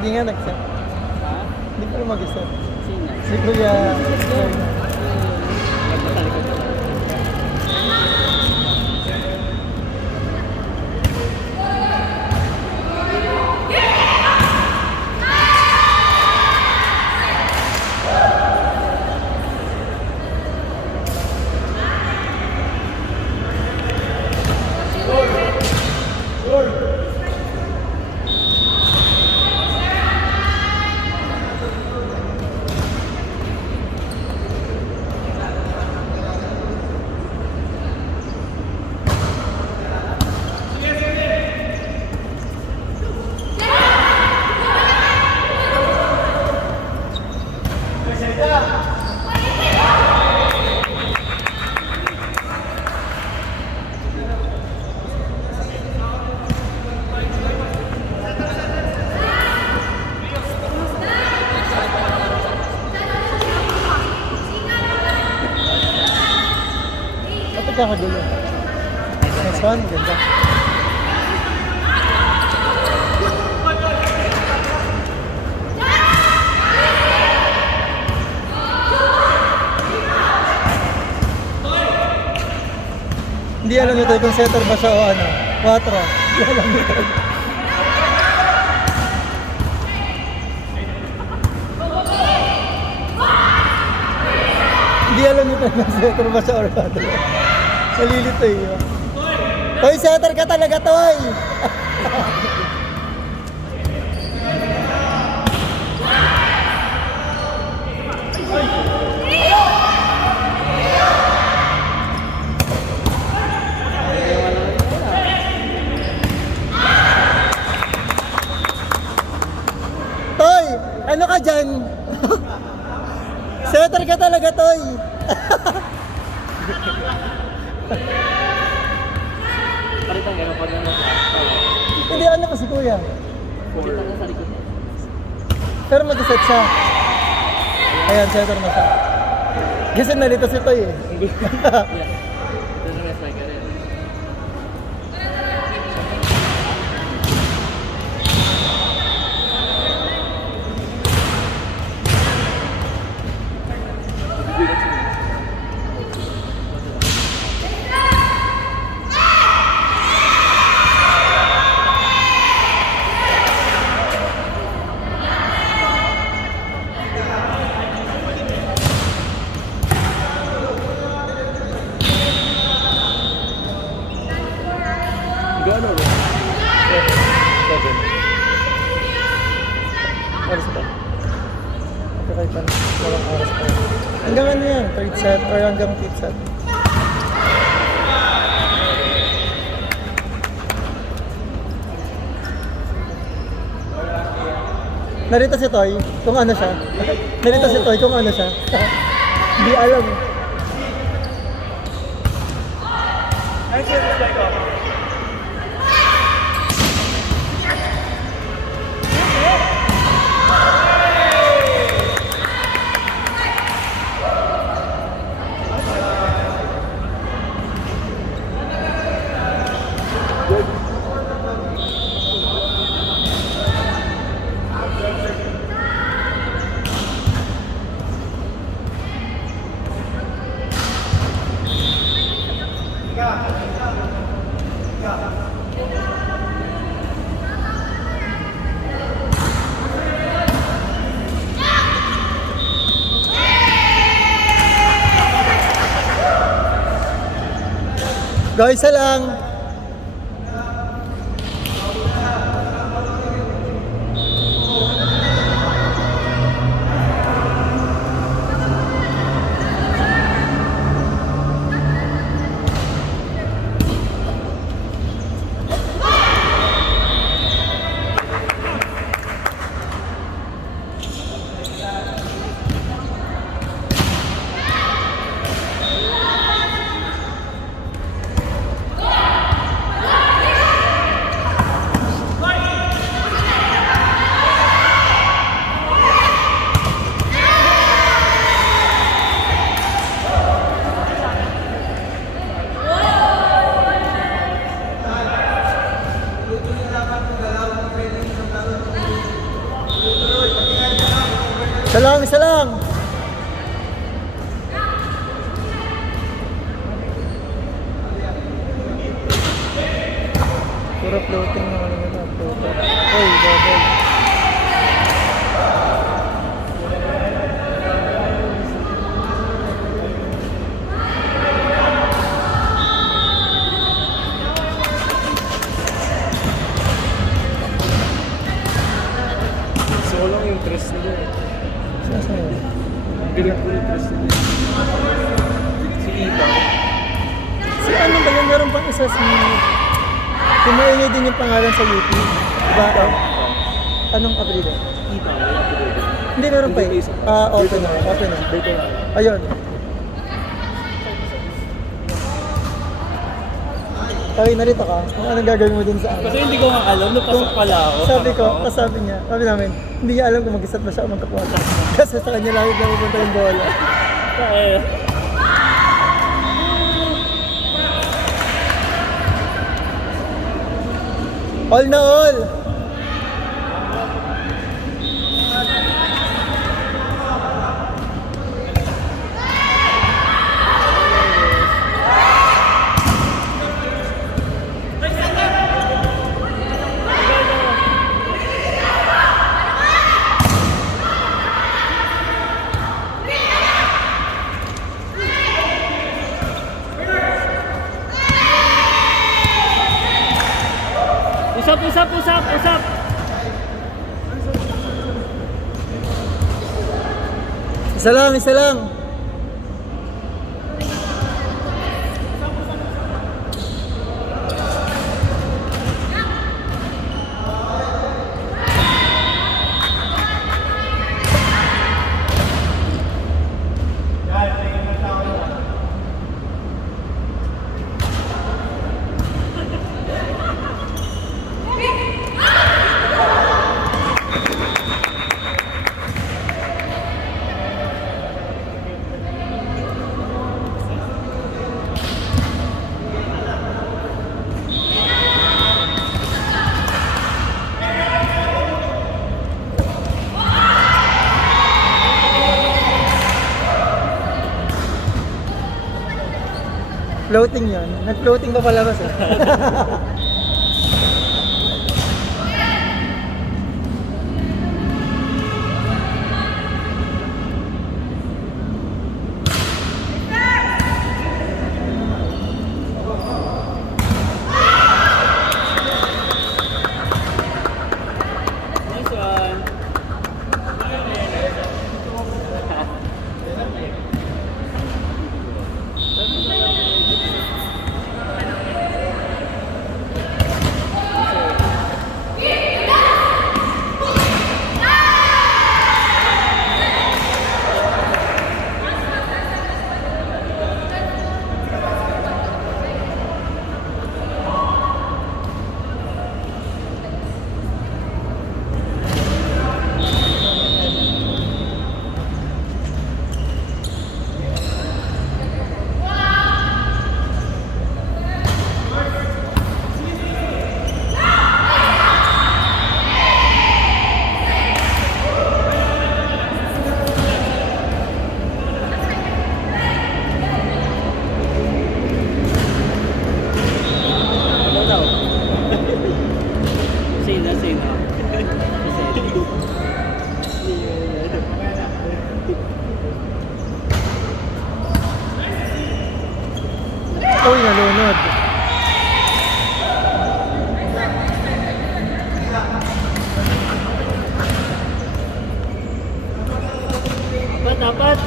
Hindi nga nag-set. Ha? Hindi ko na mag-set. Sino? Si Kuya. Nagpatalikod ko. Kapag kakagulo. Next one, ganda. Hindi alam nito kung setter ba siya o ano. 4. Hindi alam nito. Hindi alam nito kung setter ba siya o 4. Nalilito eh. Toy, setter ka talaga, Toy! Toy! Ano ka dyan? Setter ka talaga, Toy! Palitan kayo pag ano siya. Hindi, ano ka si Kuya? Palitan ka sa likod niya. Pero mag-set siya. Ayan, setter na siya. Kasi nalito si Toy eh. Yeah. Ito na may striker rin. Gano'n ba? 7. Oras pa. Okay, pa. Walang oras pa. Hanggang ano yan? Third set or hanggang fifth set? Narito si Toy kung ano siya. Narito si Toy kung ano siya. Hindi alam. Go, isa lang. Isa lang, isa lang. Puro floating na ano nila. Oy, double. So lang yung tres nila eh. Saan yun? Galing po yung tres nila. Si Ita. Si ano ba yan? Meron pang isa si... Kumaingay din yung pangalan sa UP. Diba? Anong apelido? Ita, wala po doon. Hindi, meron pa eh. Open na. Open na. Dito na. Ayun. Tawi, narito ka. Kung anong gagawin mo dun sa ano. Kasi hindi ko nga alam, napasok pala ako. Sabi niya, sabi namin, hindi niya alam kung mag-isat ba siya o magkakuha. Kasi sa kanya lagi na pupunta yung bola. Eh, All na all! usap! Isa lang, isa lang. Floating yun. Nag-floating pa palabas eh. Nice one. Say na. Uy, nalunod. Dapat.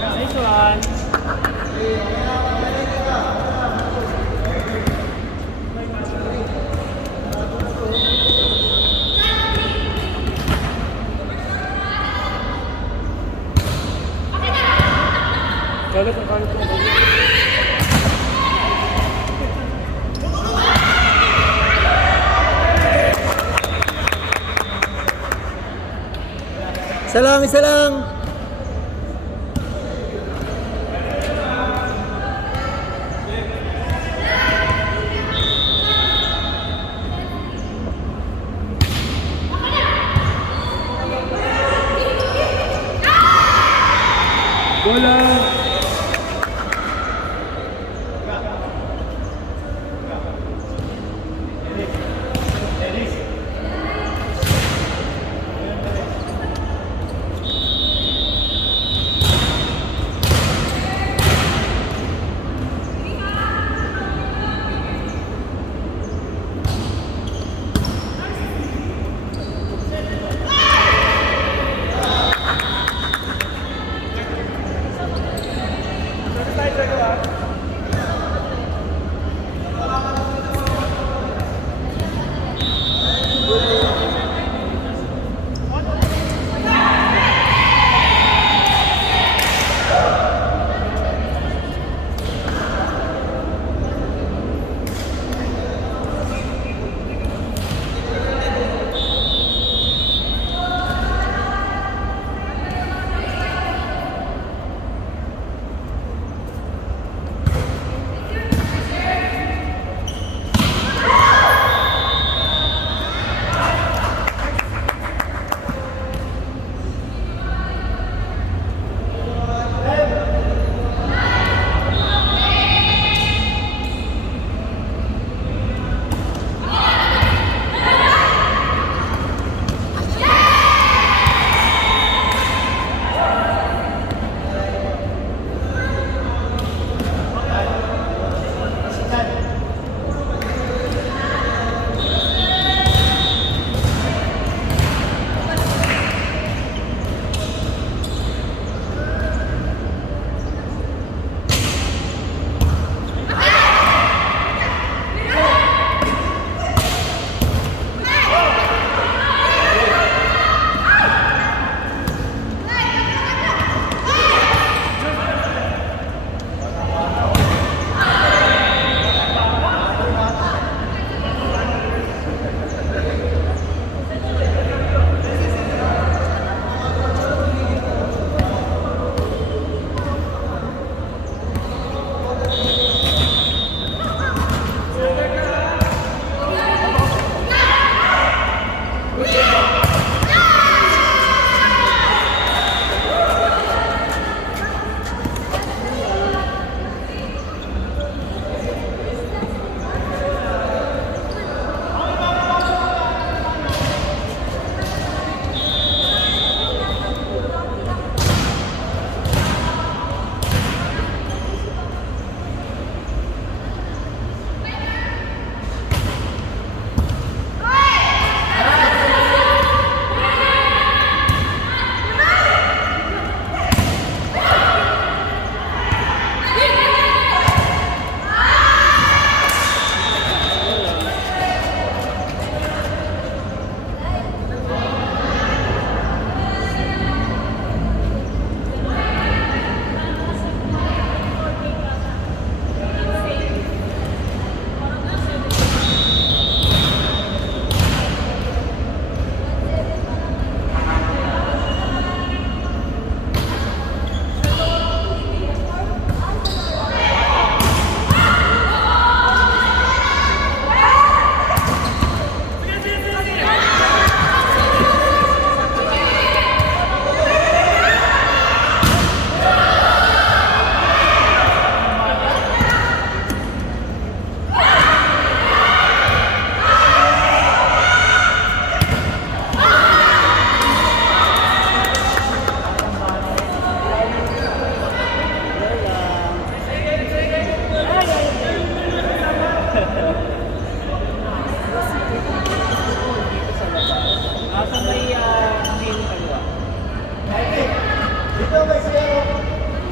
Nice one. Isa lang, isa lang. Bola!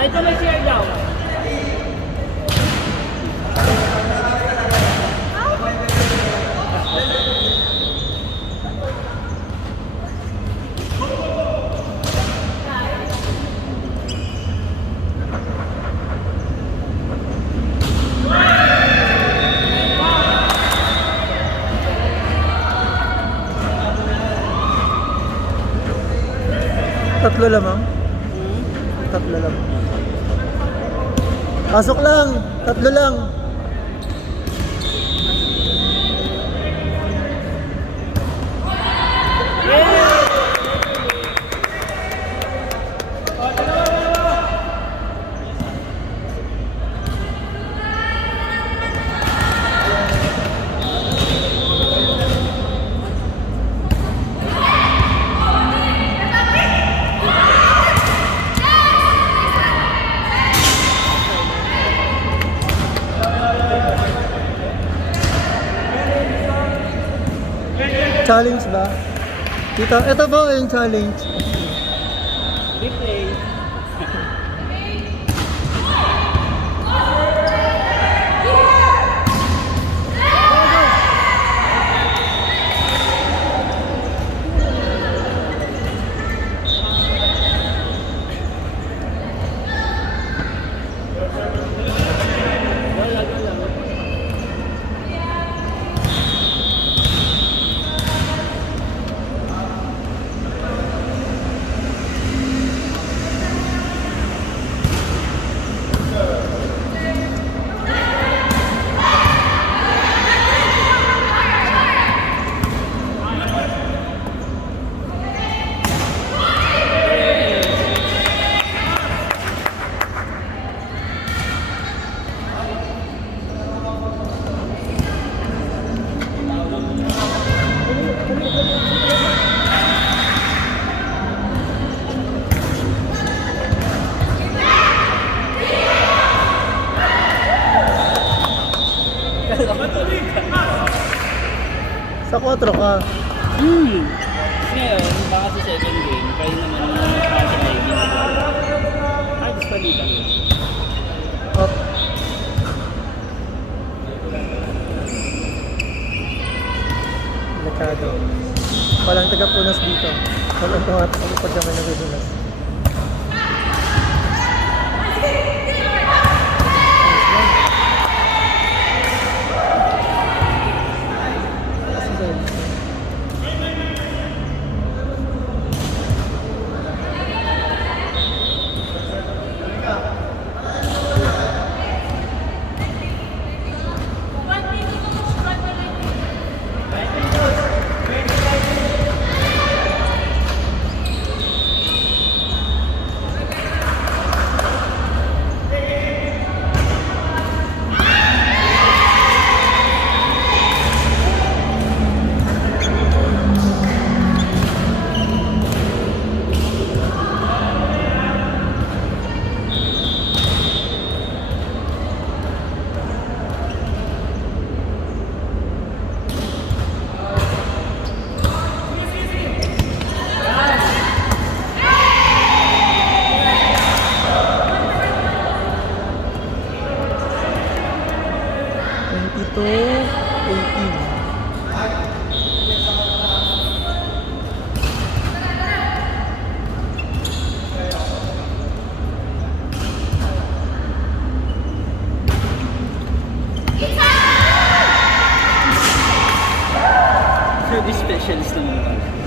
Ay, ito may share daw. Tatlo lamang? Tatlo lamang. Pasok lang! Tatlo lang! Challenge ba? Dito, ito ba yung challenge? Replay. Sa 4 ka. Ngayon, baka sa second game, kayo naman yung matry ginagawa. Ay, gusto palitan yun. Up. Delikado. Walang taga-punas dito. Walang tumatapos pag kami nagudulas. Ito, 18. Service specialist naman tayo.